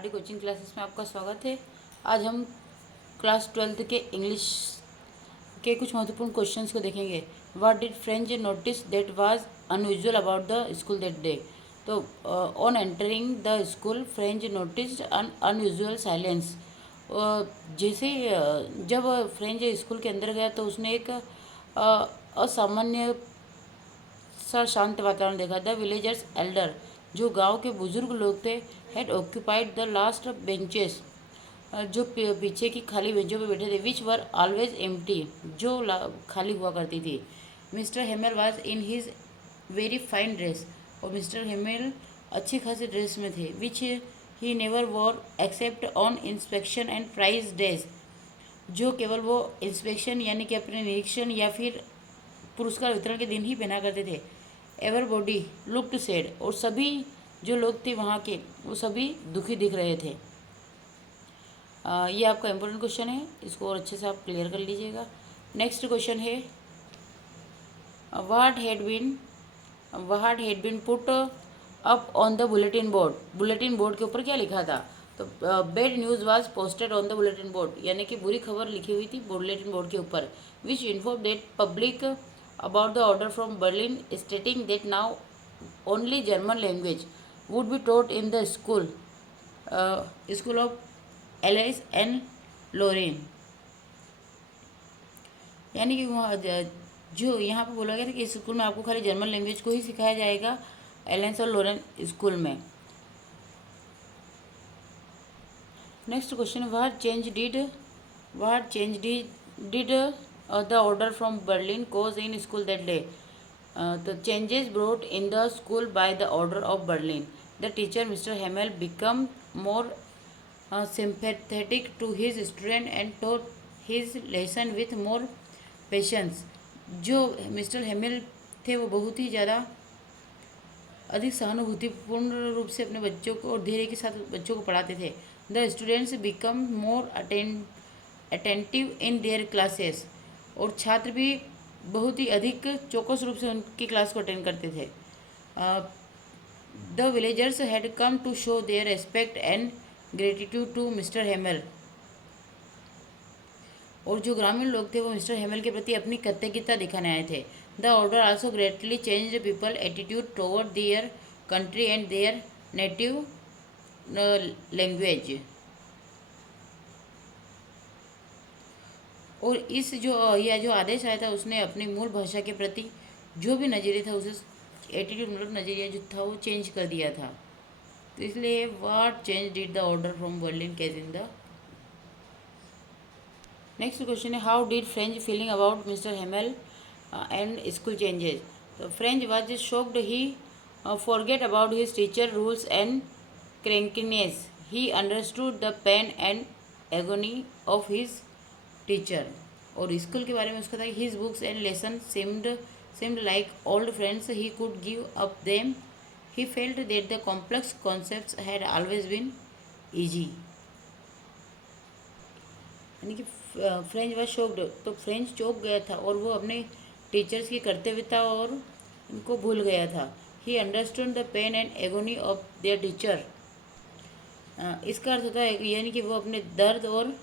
RD coaching classes में आपका स्वागत है। आज हम क्लास 12th के इंग्लिश के कुछ महत्वपूर्ण क्वेश्चंस को देखेंगे। What did French notice that was unusual about the school that day. तो on entering the school French notice an unusual silence. जैसे जब फ्रेंच स्कूल के अंदर गया तो उसने एक असामान्य सा शांत वातावरण देखा। द विलेजर्स एल्डर, जो गांव के बुजुर्ग लोग थे, had occupied the last benches, जो पीछे की खाली बेंचों पर बैठे थे, विच वर ऑलवेज एम्प्टी, जो खाली हुआ करती थी। Mister Hamel was in his very fine dress, और मिस्टर हेमल अच्छी खासी ड्रेस में थे, which he never wore except on inspection and prize days, जो केवल वो इंस्पेक्शन यानी कि अपने निरीक्षण या फिर पुरस्कार वितरण के दिन ही पहना करते थे। एवरबॉडी लुक्ड सैड, और सभी जो लोग थे वहाँ के वो सभी दुखी दिख रहे थे। ये आपका इम्पोर्टेंट क्वेश्चन है, इसको और अच्छे से आप क्लियर कर लीजिएगा। नेक्स्ट क्वेश्चन है what had been put up on the bulletin board. Bulletin board के ऊपर क्या लिखा था? तो bad news was posted on the bulletin board, यानी कि बुरी खबर लिखी हुई थी बुलेटिन बोर्ड के ऊपर। Which inform that public about the order from Berlin stating that now only German language would be taught in the school of Alsace and Lorraine. यानी कि वहाँ जो यहाँ पे बोला गया था कि इस स्कूल में आपको खाली जर्मन लैंग्वेज को ही सिखाया जाएगा, एलेंस और लोरेन स्कूल में। Next question, what change did the order from Berlin cause in school that day. तो changes brought in the school by the order of Berlin. The teacher mister Hamel become more sympathetic to his student and taught his lesson with more patience। जो mister Hemil थे वो बहुत ही ज़्यादा अधिक सहानुभूतिपूर्ण रूप से अपने बच्चों को और धैर्य के साथ बच्चों को पढ़ाते थे। The students become more attentive in their classes, और छात्र भी बहुत ही अधिक चौकस रूप से उनकी क्लास को अटेंड करते थे। The villagers had come to show their respect and gratitude to mister Hamel, और जो ग्रामीण लोग थे वो मिस्टर हेमल के प्रति अपनी कृतज्ञता दिखाने आए थे। The order also greatly changed people attitude toward their country and there native language. और इस यह जो आदेश आया था उसने अपनी मूल भाषा के प्रति जो भी नज़रिया था उसे एटीट्यूड मतलब नज़रिया जो था वो चेंज कर दिया था। तो इसलिए what change did the order from Berlin cause in the. Next question है how did French feeling about mister Hamel and school changes. तो French was shocked, he forget about his teacher rules and crankiness, he understood the pain and agony of his teacher. और school के बारे में उसका था his books and lesson seemed like old friends, he could give up them, he felt that the complex concepts had always been easy। यानी कि French was shocked, तो French चौंक गया था और वो अपने टीचर्स की कर्तव्यता और उनको भूल गया था। He understood the pain and agony of their teacher. इसका अर्थ होता है यानी कि वो अपने दर्द और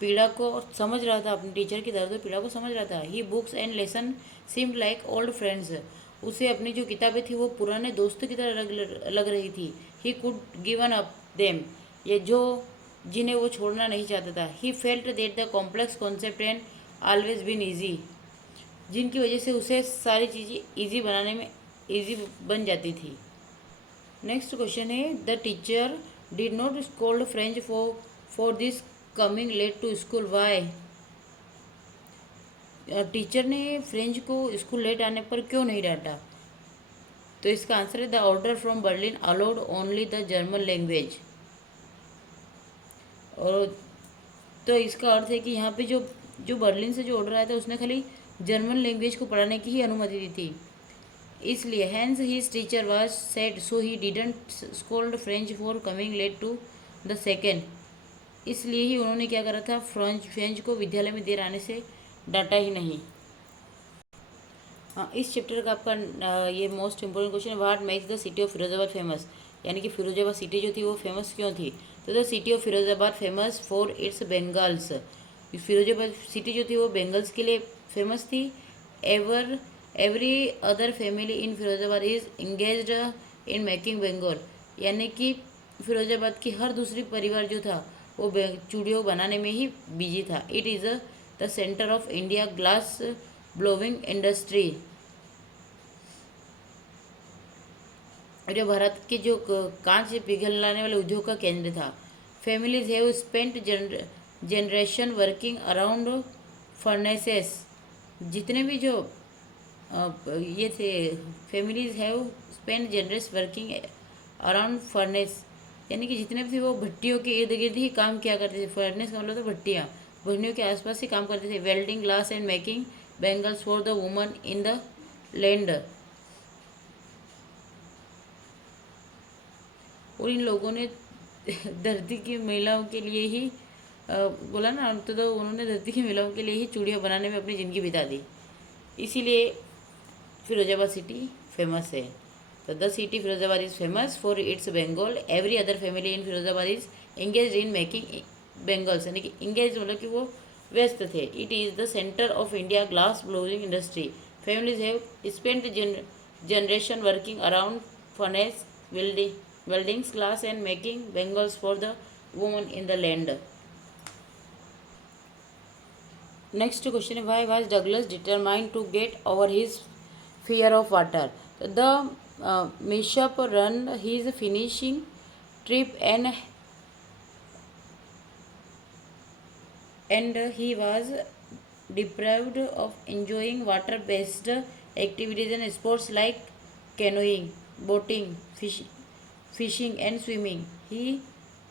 पीड़ा को समझ रहा था, अपने टीचर की दर्द और पीड़ा को समझ रहा था। He books and lesson seemed like old friends, उसे अपनी जो किताबें थी वो पुराने दोस्तों की तरह लग रही थी। He could given up them, ये जो जिन्हें वो छोड़ना नहीं चाहता था। He felt that the complex concept and always been easy, जिनकी वजह से उसे सारी चीज़ें ईजी बनाने में ईजी बन जाती थी। नेक्स्ट क्वेश्चन है the teacher did not scold Franz for this coming late to school, why. Teacher ने फ्रेंच को स्कूल लेट आने पर क्यों नहीं डांटा? तो इसका आंसर है the order from Berlin allowed only the German language. और तो इसका अर्थ है कि यहाँ पे जो बर्लिन से जो ऑर्डर आया था उसने खाली जर्मन लैंग्वेज को पढ़ाने की ही अनुमति दी थी, इसलिए hence his teacher was sad so he didn't scold Franz for coming late to the second. इसलिए ही उन्होंने क्या करा था, फ्रेंच को विद्यालय में देर आने से डांटा ही नहीं। हाँ, इस चैप्टर का आपका ये मोस्ट इम्पोर्टेंट क्वेश्चन है what makes the city of Firozabad famous. यानी कि फिरोजाबाद सिटी जो थी वो फेमस क्यों थी? तो the city of Firozabad famous for its bangles. Firozabad city जो थी वो बेंगल्स के लिए फेमस थी। Every other family in Firozabad is engaged in making bangle, यानी कि फिरोजाबाद की हर दूसरी परिवार जो था वो चूड़ियों बनाने में ही बिजी था। It is the centre of India glass blowing industry. जो भारत के जो कांच पिघलाने वाले उद्योग का केंद्र था। Families have spent generation working around furnaces. जितने भी जो ये थे, families have spend generations working around furnace, यानी कि जितने भी वो भट्टियों के इर्द गिर्द ही काम किया करते थे। फर्नेस का मतलब तो भट्टियाँ, भट्टियों के आसपास ही काम करते थे। Welding glass and making bangles for the woman in the land. और इन लोगों ने धरती की महिलाओं के लिए ही बोला ना, तो उन्होंने धरती की महिलाओं के लिए ही चूड़ियाँ बनाने में अपनी ज़िंदगी बिता दी। इसीलिए फिरोजाबाद सिटी फेमस है। तो the city Firozabad is famous for its bangle. Every other family in Firozabad is engage in making bangles, यानी कि इंगेज मतलब कि वो व्यस्त थे। It is the centre of India glass blowing industry. Families have spent generation working around furnace weldings glass and making bangles for the women in the land. Next question is, why was Douglas determined to get over his fear of water? The Bishop ran his finishing trip and he was deprived of enjoying water-based activities and sports like canoeing, boating, fishing and swimming. He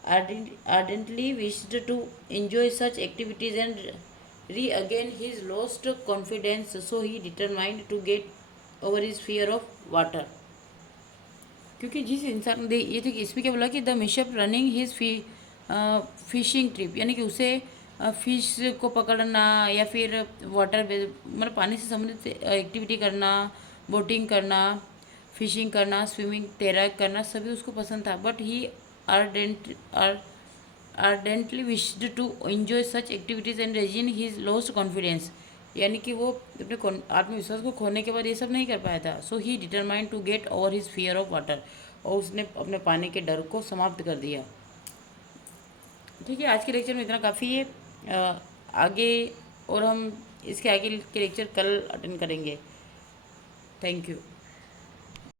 ardently wished to enjoy such activities and regain his lost confidence, so he determined to get over his fear of water. क्योंकि जिस इंसान ने ये देखिए इसमें क्या बोला कि the mishap running his fishing trip, यानी कि उसे फिश को पकड़ना या फिर वाटर मतलब पानी से संबंधित एक्टिविटी करना, बोटिंग करना, फिशिंग करना, स्विमिंग तैराक करना सभी उसको पसंद था। But he ardently wished to enjoy such activities and regain his lost confidence, यानी कि वो अपने आत्मविश्वास को खोने के बाद ये सब नहीं कर पाया था। So he determined to get over his fear of water, और उसने अपने पानी के डर को समाप्त कर दिया। ठीक है, आज के लेक्चर में इतना काफ़ी है। आगे और हम इसके आगे के लेक्चर कल अटेंड करेंगे। Thank you.